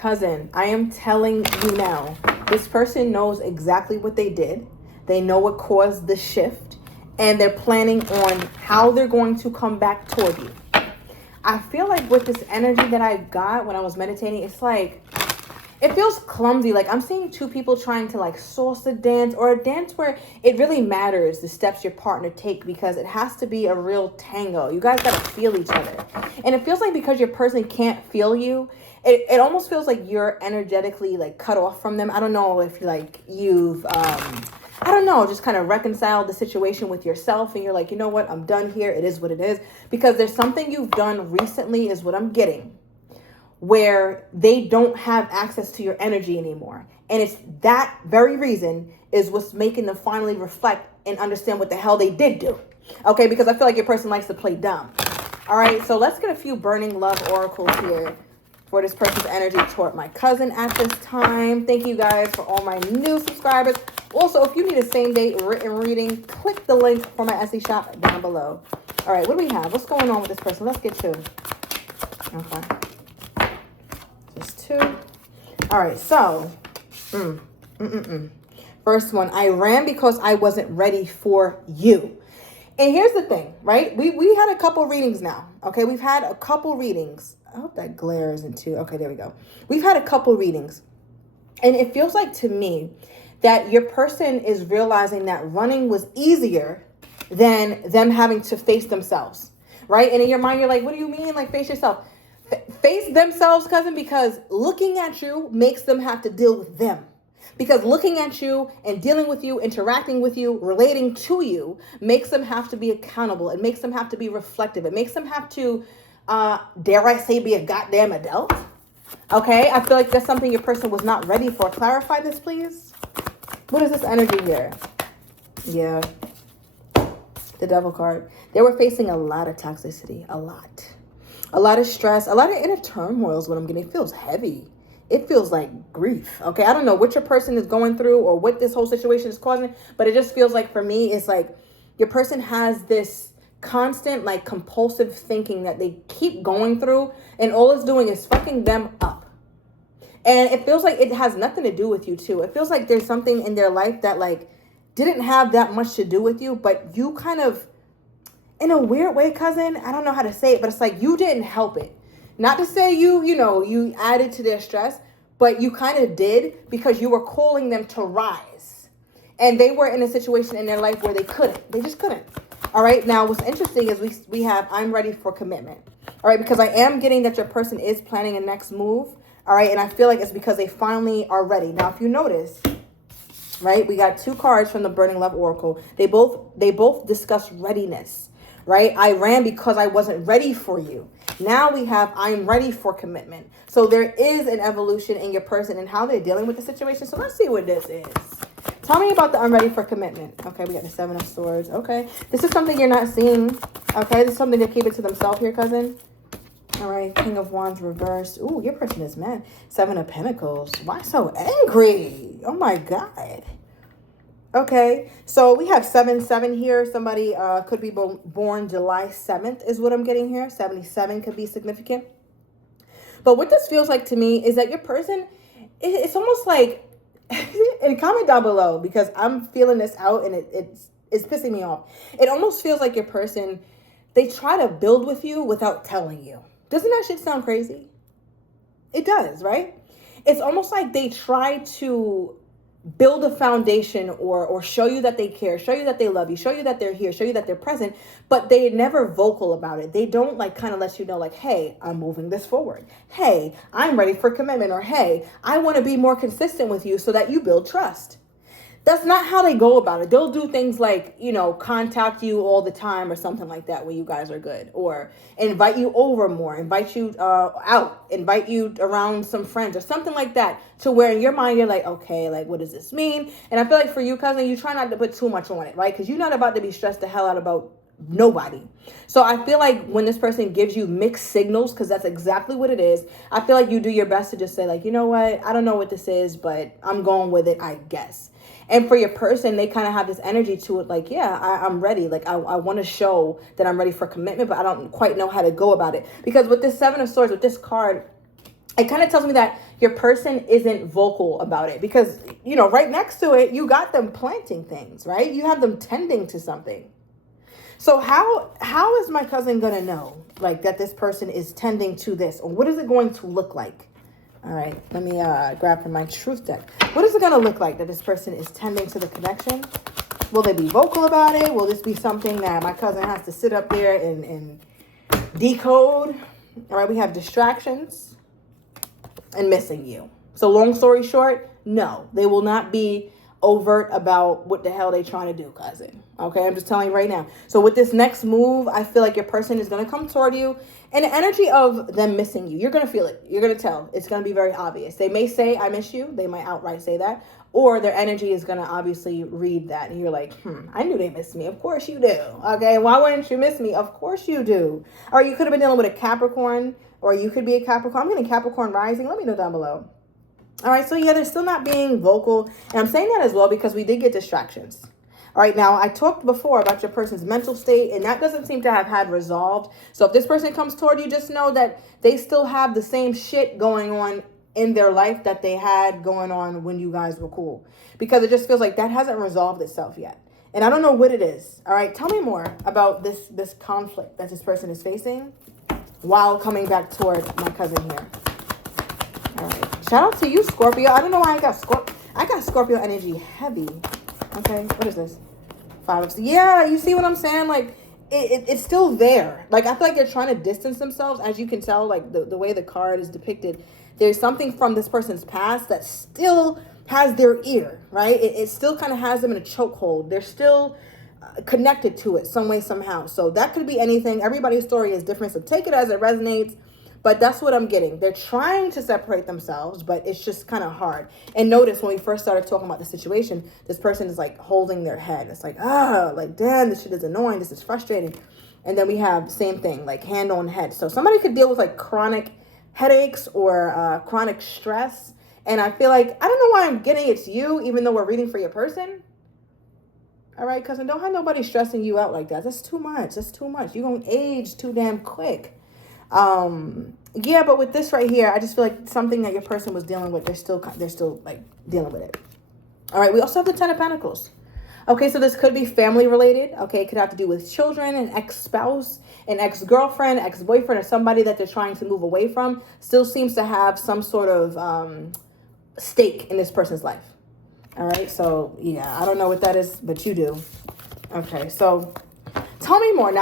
Cousin, I am telling you now, this person knows exactly what they did. They know what caused the shift, and they're planning on how they're going to come back toward you. I feel like with this energy that I got when I was meditating, it's like, it feels clumsy. Like I'm seeing two people trying to like salsa dance, or a dance where it really matters the steps your partner take, because it has to be a real tango. You guys got to feel each other. And it feels like because your person can't feel you, it almost feels like you're energetically like cut off from them. I don't know if like you've, I don't know, just kind of reconciled the situation with yourself and you're like, you know what, I'm done here. It is what it is. Because there's something you've done recently is what I'm getting, where they don't have access to your energy anymore. And it's that very reason is what's making them finally reflect and understand what the hell they did do. Okay, because I feel like your person likes to play dumb. All right, so let's get a few burning love oracles here for this person's energy toward my cousin at this time. Thank you guys for all my new subscribers. Also, if you need a same day written reading, click the link for my Etsy shop down below. All right, what do we have? What's going on with this person? Let's get two. Okay. Just two. All right, so. First one, I ran because I wasn't ready for you. And here's the thing, right? We had a couple readings now. Okay, we've had a couple readings. I hope that glare isn't too. Okay, there we go. We've had a couple readings. And it feels like to me that your person is realizing that running was easier than them having to face themselves, right? And in your mind, you're like, what do you mean? Like face yourself. Face themselves, cousin, because looking at you makes them have to deal with them. Because looking at you and dealing with you, interacting with you, relating to you makes them have to be accountable. It makes them have to be reflective. It makes them have to, dare I say, be a goddamn adult. Okay, I feel like that's something your person was not ready for. Clarify this, please. What is this energy here? Yeah. The Devil card. They were facing a lot of toxicity. A lot of stress. A lot of inner turmoil is what I'm getting. It feels heavy. It feels like grief. Okay, I don't know what your person is going through or what this whole situation is causing, but it just feels like for me, it's like your person has this constant like compulsive thinking that they keep going through, and all it's doing is fucking them up. And it feels like it has nothing to do with you too. It feels like there's something in their life that like didn't have that much to do with you, but you kind of, in a weird way, cousin, I don't know how to say it, but it's like you didn't help it. Not to say you added to their stress, but you kind of did because you were calling them to rise. And they were in a situation in their life where they couldn't. They just couldn't. All right. Now, what's interesting is we have I'm ready for commitment. All right. Because I am getting that your person is planning a next move. All right. And I feel like it's because they finally are ready. Now, if you notice, right, we got two cards from the Burning Love Oracle. They both discuss readiness. Right. I ran because I wasn't ready for you. Now we have I'm ready for commitment. So there is an evolution in your person and how they're dealing with the situation. So let's see what this is. Tell me about the I'm ready for commitment. Okay, we got the Seven of Swords. Okay, this is something you're not seeing. Okay, this is something to keep it to themselves here, cousin. All right, King of Wands reversed. Ooh, your person is mad. Seven of Pentacles. Why so angry? Oh my God. Okay, so we have 7-7 here. Somebody could be born July 7th is what I'm getting here. 77 could be significant. But what this feels like to me is that your person, it's almost like, and comment down below because I'm feeling this out and it's pissing me off. It almost feels like your person, they try to build with you without telling you. Doesn't that shit sound crazy? It does, right? It's almost like they try to build a foundation or show you that they care, show you that they love you, show you that they're here, show you that they're present, but they're never vocal about it. They don't like kind of let you know like, hey, I'm moving this forward. Hey, I'm ready for commitment. Or hey, I want to be more consistent with you so that you build trust. That's not how they go about it. They'll do things like, contact you all the time or something like that when you guys are good, or invite you over more, invite you out, invite you around some friends or something like that, to where in your mind you're like, okay, like what does this mean? And I feel like for you, cousin, you try not to put too much on it, right? Because you're not about to be stressed the hell out about nobody. So I feel like when this person gives you mixed signals, because that's exactly what it is, I feel like you do your best to just say like, you know what, I don't know what this is, but I'm going with it, I guess. And for your person, they kind of have this energy to it like, yeah, I'm ready. Like, I want to show that I'm ready for commitment, but I don't quite know how to go about it. Because with this Seven of Swords, with this card, it kind of tells me that your person isn't vocal about it because, you know, right next to it, you got them planting things, right? You have them tending to something. So how is my cousin going to know, like, that this person is tending to this? Or what is it going to look like? All right, let me grab from my truth deck. What is it going to look like that this person is tending to the connection? Will they be vocal about it? Will this be something that my cousin has to sit up there and decode? All right, we have distractions and missing you. So long story short, no, they will not be overt about what the hell they trying to do, cousin. Okay, I'm just telling you right now. So with this next move, I feel like your person is going to come toward you, and the energy of them missing you, you're going to feel it. You're going to tell. It's going to be very obvious. They may say, I miss you. They might outright say that, or their energy is going to obviously read that, and you're like, I knew they missed me. Of course you do. Okay, why wouldn't you miss me? Of course you do. Or you could have been dealing with a Capricorn, or you could be a Capricorn. I'm getting Capricorn rising. Let me know down below. All right, so yeah, they're still not being vocal. And I'm saying that as well because we did get distractions. All right, now I talked before about your person's mental state, and that doesn't seem to have had resolved. So if this person comes toward you, just know that they still have the same shit going on in their life that they had going on when you guys were cool. Because it just feels like that hasn't resolved itself yet. And I don't know what it is. All right, tell me more about this conflict that this person is facing while coming back toward my cousin here. All right. Shout out to you, Scorpio. I don't know why I got Scorpio energy heavy. Okay, what is this? 5 of... Yeah, you see what I'm saying? Like, it's still there. Like, I feel like they're trying to distance themselves. As you can tell, like, the way the card is depicted, there's something from this person's past that still has their ear, right? It still kind of has them in a chokehold. They're still connected to it some way, somehow. So that could be anything. Everybody's story is different, so take it as it resonates. But that's what I'm getting. They're trying to separate themselves, but it's just kind of hard. And notice when we first started talking about the situation, this person is like holding their head. It's like, like, damn, this shit is annoying. This is frustrating. And then we have same thing, like hand on head. So somebody could deal with like chronic headaches or chronic stress. And I feel like, I don't know why I'm getting it's you, even though we're reading for your person. All right, cousin, don't have nobody stressing you out like that. That's too much. That's too much. You're going to age too damn quick. Yeah, but with this right here, I just feel like something that your person was dealing with, they're still like dealing with it. All right, we also have the 10 of Pentacles. Okay, so this could be family related. Okay, it could have to do with children, an ex-spouse, an ex-girlfriend, ex-boyfriend, or somebody that they're trying to move away from still seems to have some sort of stake in this person's life. All right, so yeah, I don't know what that is, but you do. Okay, so tell me more.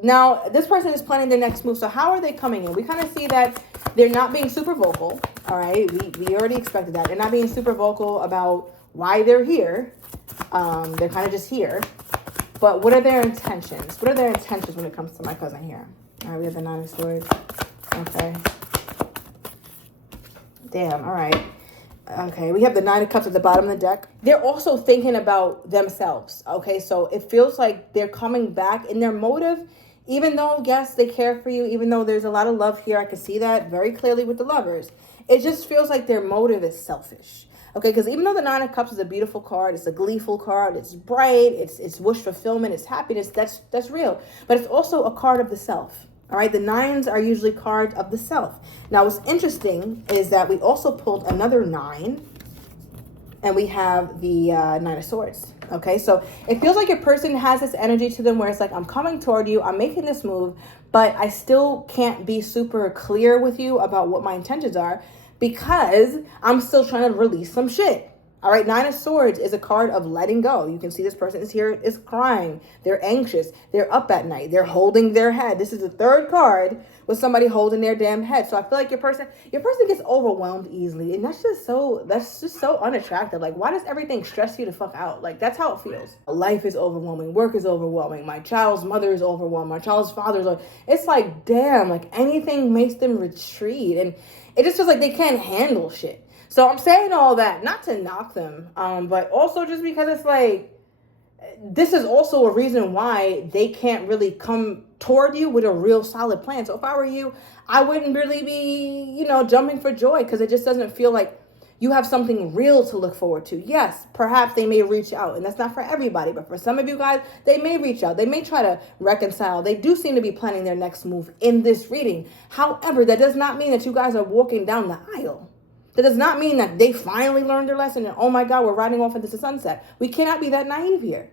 Now, this person is planning their next move. So how are they coming in? We kind of see that they're not being super vocal. All right. We already expected that. They're not being super vocal about why they're here. They're kind of just here. But what are their intentions? What are their intentions when it comes to my cousin here? All right. We have the 9 of Swords. Okay. Damn. All right. Okay, we have the 9 of Cups at the bottom of the deck. They're also thinking about themselves. Okay, so it feels like they're coming back in their motive, even though, yes, they care for you, even though there's a lot of love here. I can see that very clearly with the Lovers. It just feels like their motive is selfish. Okay, because even though the 9 of Cups is a beautiful card, it's a gleeful card, it's bright, it's wish fulfillment, it's happiness, that's real. But it's also a card of the self. All right, the 9s are usually cards of the self. Now, what's interesting is that we also pulled another 9, and we have the 9 of Swords. Okay, so it feels like your person has this energy to them where it's like, I'm coming toward you, I'm making this move, but I still can't be super clear with you about what my intentions are because I'm still trying to release some shit. All right, 9 of Swords is a card of letting go. You can see this person is here, is crying. They're anxious. They're up at night. They're holding their head. This is the 3rd card with somebody holding their damn head. So I feel like your person gets overwhelmed easily. And that's just so unattractive. Like, why does everything stress you the fuck out? Like, that's how it feels. Life is overwhelming. Work is overwhelming. My child's mother is overwhelmed. My child's father is it's like, damn, like anything makes them retreat. And it just feels like they can't handle shit. So I'm saying all that, not to knock them, but also just because it's like, this is also a reason why they can't really come toward you with a real solid plan. So if I were you, I wouldn't really be, jumping for joy because it just doesn't feel like you have something real to look forward to. Yes, perhaps they may reach out, and that's not for everybody, but for some of you guys, they may reach out. They may try to reconcile. They do seem to be planning their next move in this reading. However, that does not mean that you guys are walking down the aisle. That does not mean that they finally learned their lesson and, oh my God, we're riding off into the sunset. We cannot be that naive here.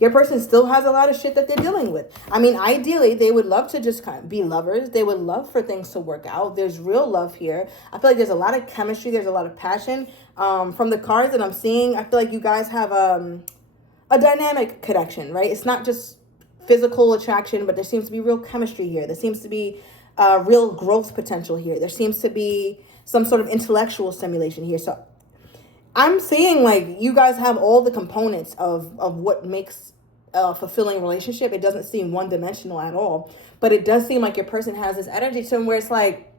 Your person still has a lot of shit that they're dealing with. I mean, ideally, they would love to just kind of be lovers. They would love for things to work out. There's real love here. I feel like there's a lot of chemistry. There's a lot of passion. From the cards that I'm seeing, I feel like you guys have a dynamic connection, right? It's not just physical attraction, but there seems to be real chemistry here. There seems to be real growth potential here. There seems to be some sort of intellectual stimulation here. So I'm seeing like you guys have all the components of what makes a fulfilling relationship. It doesn't seem one-dimensional at all, but it does seem like your person has this energy to them where it's like,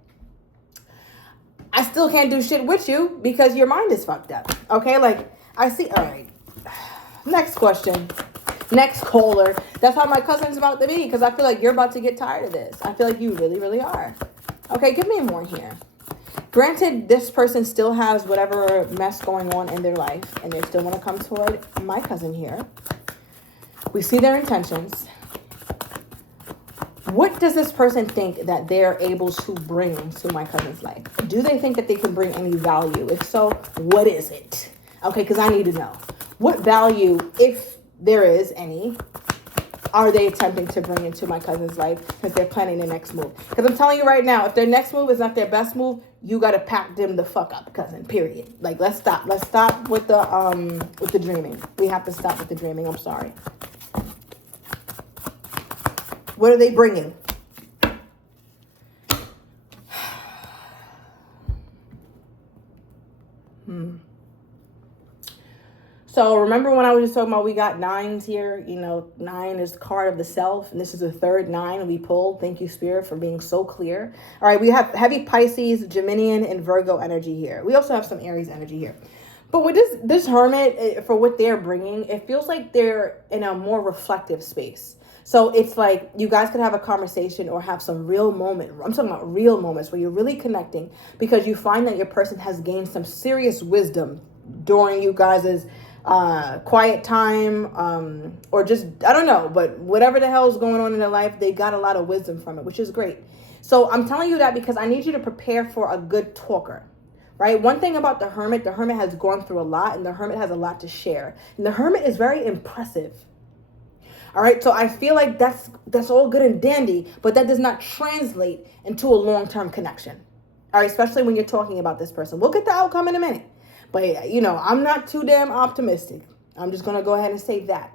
I still can't do shit with you because your mind is fucked up. Okay, like I see. All right, next question. Next caller. That's how my cousin's about to be, because I feel like you're about to get tired of this. I feel like you really, really are. Okay, give me more here. Granted, this person still has whatever mess going on in their life, and they still want to come toward my cousin here. We see their intentions. What does this person think that they're able to bring to my cousin's life? Do they think that they can bring any value? If so, what is it? Okay, because I need to know. What value, if there is any, are they attempting to bring into my cousin's life because they're planning their next move? Because I'm telling you right now, if their next move is not their best move, you got to pack them the fuck up, cousin, period. Like, let's stop. Let's stop with the dreaming. We have to stop with the dreaming. I'm sorry. What are they bringing? So remember when I was just talking about we got nines here? You know, 9 is the card of the self, and this is the third 9 we pulled. Thank you, Spirit, for being so clear. All right, we have heavy Pisces, Geminian, and Virgo energy here. We also have some Aries energy here. But with this Hermit, for what they're bringing, it feels like they're in a more reflective space. So it's like you guys could have a conversation or have some real moment. I'm talking about real moments where you're really connecting because you find that your person has gained some serious wisdom during you guys' quiet time, or just, I don't know, but whatever the hell is going on in their life, they got a lot of wisdom from it, which is great. So I'm telling you that because I need you to prepare for a good talker, right? One thing about the Hermit has gone through a lot, and the Hermit has a lot to share. And the Hermit is very impressive. All right, so I feel like that's all good and dandy, but that does not translate into a long-term connection. All right, especially when you're talking about this person. We'll get the outcome in a minute. But, you know, I'm not too damn optimistic. I'm just going to go ahead and say that.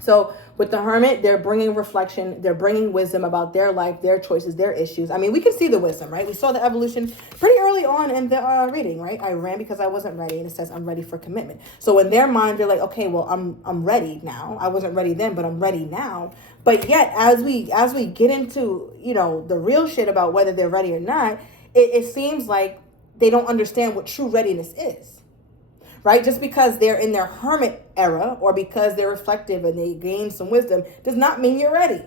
So with the Hermit, they're bringing reflection. They're bringing wisdom about their life, their choices, their issues. I mean, we can see the wisdom, right? We saw the evolution pretty early on in the reading, right? I ran because I wasn't ready. And it says, I'm ready for commitment. So in their mind, they're like, okay, well, I'm ready now. I wasn't ready then, but I'm ready now. But yet, as we get into, you know, the real shit about whether they're ready or not, it seems like they don't understand what true readiness is. Right? Just because they're in their Hermit era or because they're reflective and they gain some wisdom does not mean you're ready.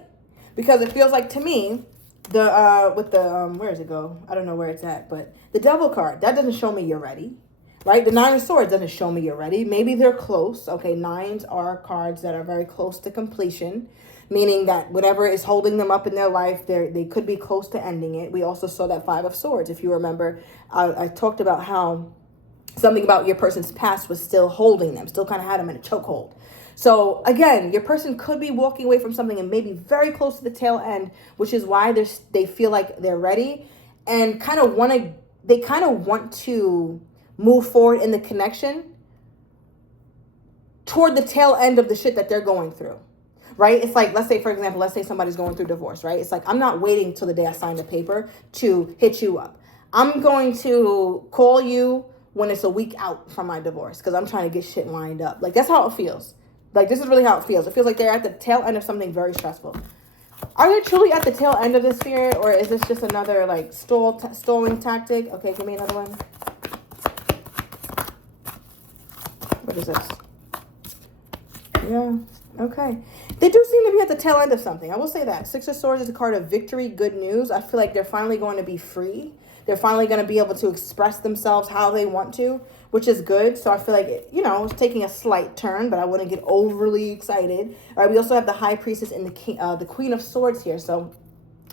Because it feels like to me, where does it go? I don't know where it's at, but the Devil card, that doesn't show me you're ready. Right? The 9 of Swords doesn't show me you're ready. Maybe they're close. Okay, 9s are cards that are very close to completion, meaning that whatever is holding them up in their life, they could be close to ending it. We also saw that 5 of Swords. If you remember, I talked about how something about your person's past was still holding them, still kind of had them in a chokehold. So again, your person could be walking away from something and maybe very close to the tail end, which is why they feel like they're ready and they kind of want to move forward in the connection toward the tail end of the shit that they're going through. Right? It's like, let's say somebody's going through divorce, right? It's like, I'm not waiting till the day I sign the paper to hit you up. I'm going to call you when it's a week out from my divorce because I'm trying to get shit lined up. Like, that's how it feels. Like, this is really how it feels. It feels like they're at the tail end of something very stressful. Are they truly at the tail end of this, Spirit, or is this just another, like, stalling tactic? Okay, give me another one. What is this? Yeah, okay. They do seem to be at the tail end of something. I will say that. 6 of Swords is a card of victory, good news. I feel like they're finally going to be free. They're finally going to be able to express themselves how they want to, which is good. So I feel like, it's taking a slight turn, but I wouldn't get overly excited. All right, we also have the High Priestess and the Queen of Swords here. So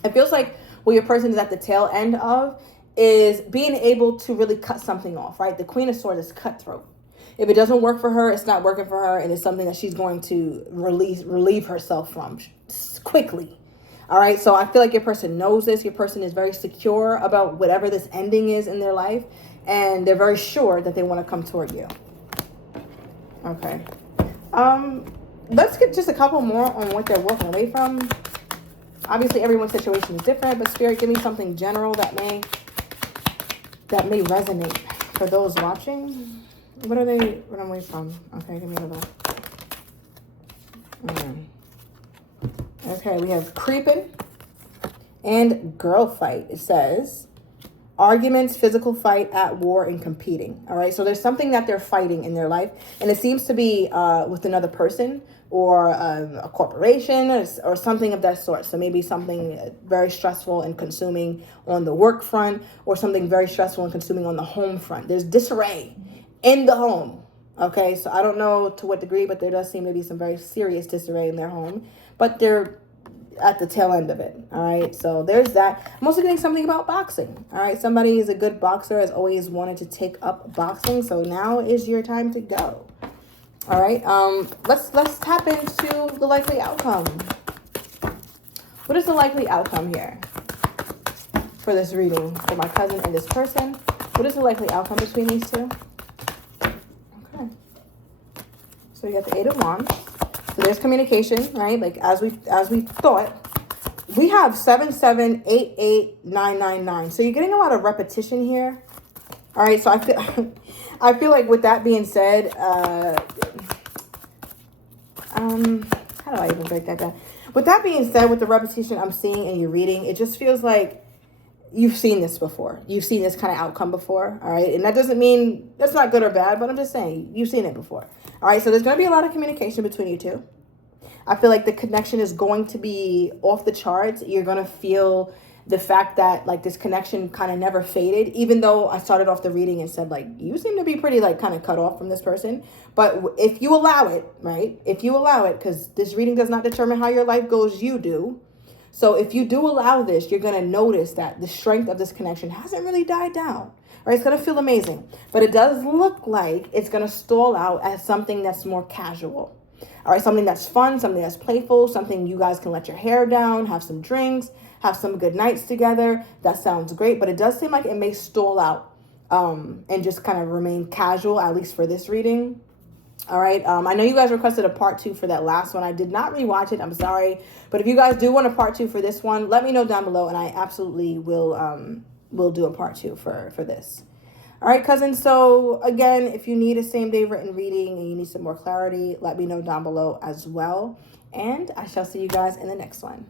it feels like what your person is at the tail end of is being able to really cut something off, right? The Queen of Swords is cutthroat. If it doesn't work for her, it's not working for her, and it's something that she's going to relieve herself from quickly. All right, so I feel like your person knows this. Your person is very secure about whatever this ending is in their life, and they're very sure that they want to come toward you. Okay. Let's get just a couple more on what they're walking away from. Obviously, everyone's situation is different, but Spirit, give me something general that may resonate for those watching. What are they running away from? Okay, give me a little. Okay, we have creeping and girl fight. It says arguments, physical fight, at war, and competing. All right, so there's something that they're fighting in their life, and it seems to be with another person or a corporation or something of that sort. So maybe something very stressful and consuming on the work front, or something very stressful and consuming on the home front. There's disarray in the home. Okay, so I don't know to what degree, but there does seem to be some very serious disarray in their home, but they're at the tail end of it. All right, so there's that. I'm also getting something about boxing. All right, somebody is a good boxer, has always wanted to take up boxing, so now is your time to go. All right, let's tap into the likely outcome. What is the likely outcome here for this reading for my cousin and this person? What is the likely outcome between these two? Okay, so you got the Eight of Wands. So there's communication, right? Like as we thought. We have 7, 7, 8, 8, 9, 9, 9. So you're getting a lot of repetition here. All right, so I feel like with that being said, how do I even break that down? With that being said, with the repetition I'm seeing and you're reading, it just feels like you've seen this before. You've seen this kind of outcome before, all right? And that doesn't mean that's not good or bad, but I'm just saying you've seen it before. All right, so there's going to be a lot of communication between you two. I feel like the connection is going to be off the charts. You're going to feel the fact that like this connection kind of never faded, even though I started off the reading and said like, you seem to be pretty like kind of cut off from this person. But if you allow it, right? If you allow it, because this reading does not determine how your life goes, you do. So if you do allow this, you're going to notice that the strength of this connection hasn't really died down. Right? It's going to feel amazing. But it does look like it's going to stall out as something that's more casual. All right, something that's fun, something that's playful, something you guys can let your hair down, have some drinks, have some good nights together. That sounds great, but it does seem like it may stall out and just kind of remain casual, at least for this reading. All right, I know you guys requested a part 2 for that last one. I did not rewatch it, I'm sorry. But if you guys do want a part 2 for this one, let me know down below, and I absolutely will do a part 2 for this. All right, cousins. So again, if you need a same day written reading and you need some more clarity, let me know down below as well. And I shall see you guys in the next one.